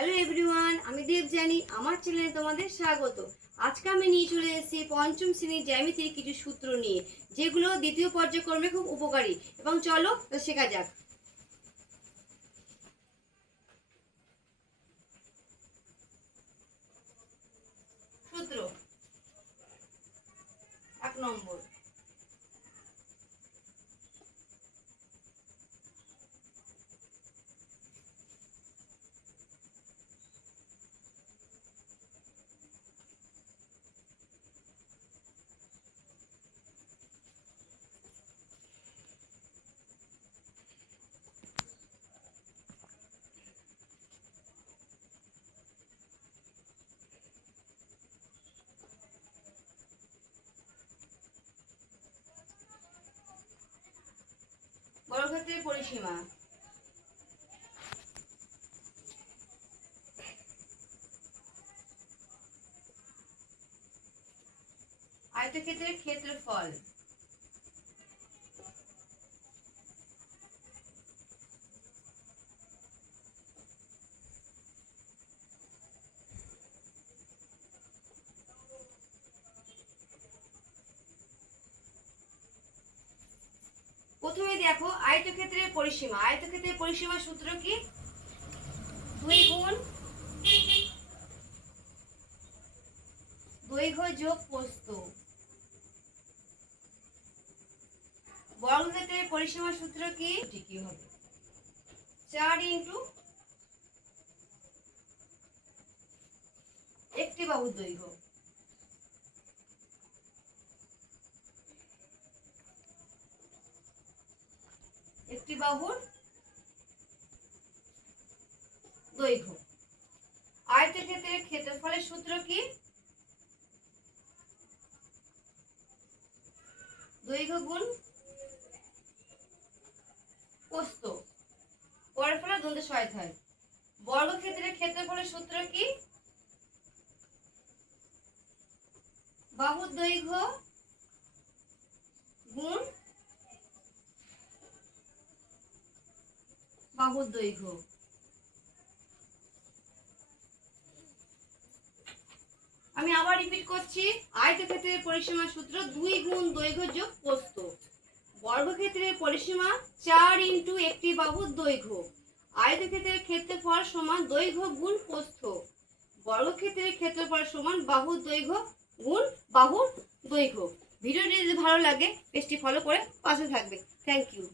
Hello everyone, আমি দেবযানী। আমার চ্যানেলে তোমাদের স্বাগত। আজকে আমি নিয়ে চলে এসেছি পঞ্চম শ্রেণীর জ্যামিতির কিছু সূত্র নিয়ে, যেগুলো দ্বিতীয় পর্যায়ক্রমে খুব উপকারী। এবং চলো শেখা যাক। সূত্র 1 নম্বর, বর্গক্ষেত্রের পরিসীমা। আয়তক্ষেত্রের ক্ষেত্রফল। প্রথমে দেখো আয়তক্ষেত্রের পরিসীমা। আয়তক্ষেত্রের পরিসীমার সূত্র কি? 2 গুণ দৈর্ঘ্য যোগ প্রস্থ। বর্গক্ষেত্রের পরিসীমার সূত্র কি? কি হবে? 4 ইন্টু একটি বাহুর দৈর্ঘ্য। একটি বাহুর দৈর্ঘ্য। আয়তক্ষেত্রের ক্ষেত্রফলের সূত্র কি? দৈর্ঘ্য গুণ প্রস্থ। পরের ফলে দ্বন্দ্ব সহায়ক হয়। বর্গক্ষেত্রের ক্ষেত্রফলের সূত্র কি? বাহুর দৈর্ঘ্য গুণ বাহুর দৈর্ঘ্য। আমি আবার রিপিট করছি। আয়তক্ষেত্রের পরিসীমার সূত্র 2 গুণ দৈর্ঘ্য যোগ প্রস্থ। বর্গক্ষেত্রের পরিসীমা 4 ইন্টু একটি বাহুর দৈর্ঘ্য। আয়তক্ষেত্রের ক্ষেত্রফল সমান দৈর্ঘ্য গুণ প্রস্থ। বর্গক্ষেত্রের ক্ষেত্রফল সমান বাহুর দৈর্ঘ্য গুণ বাহুর দৈর্ঘ্য। ভিডিওটি যদি ভালো লাগে পেজটি ফলো করে পাশে থাকবে। Thank you.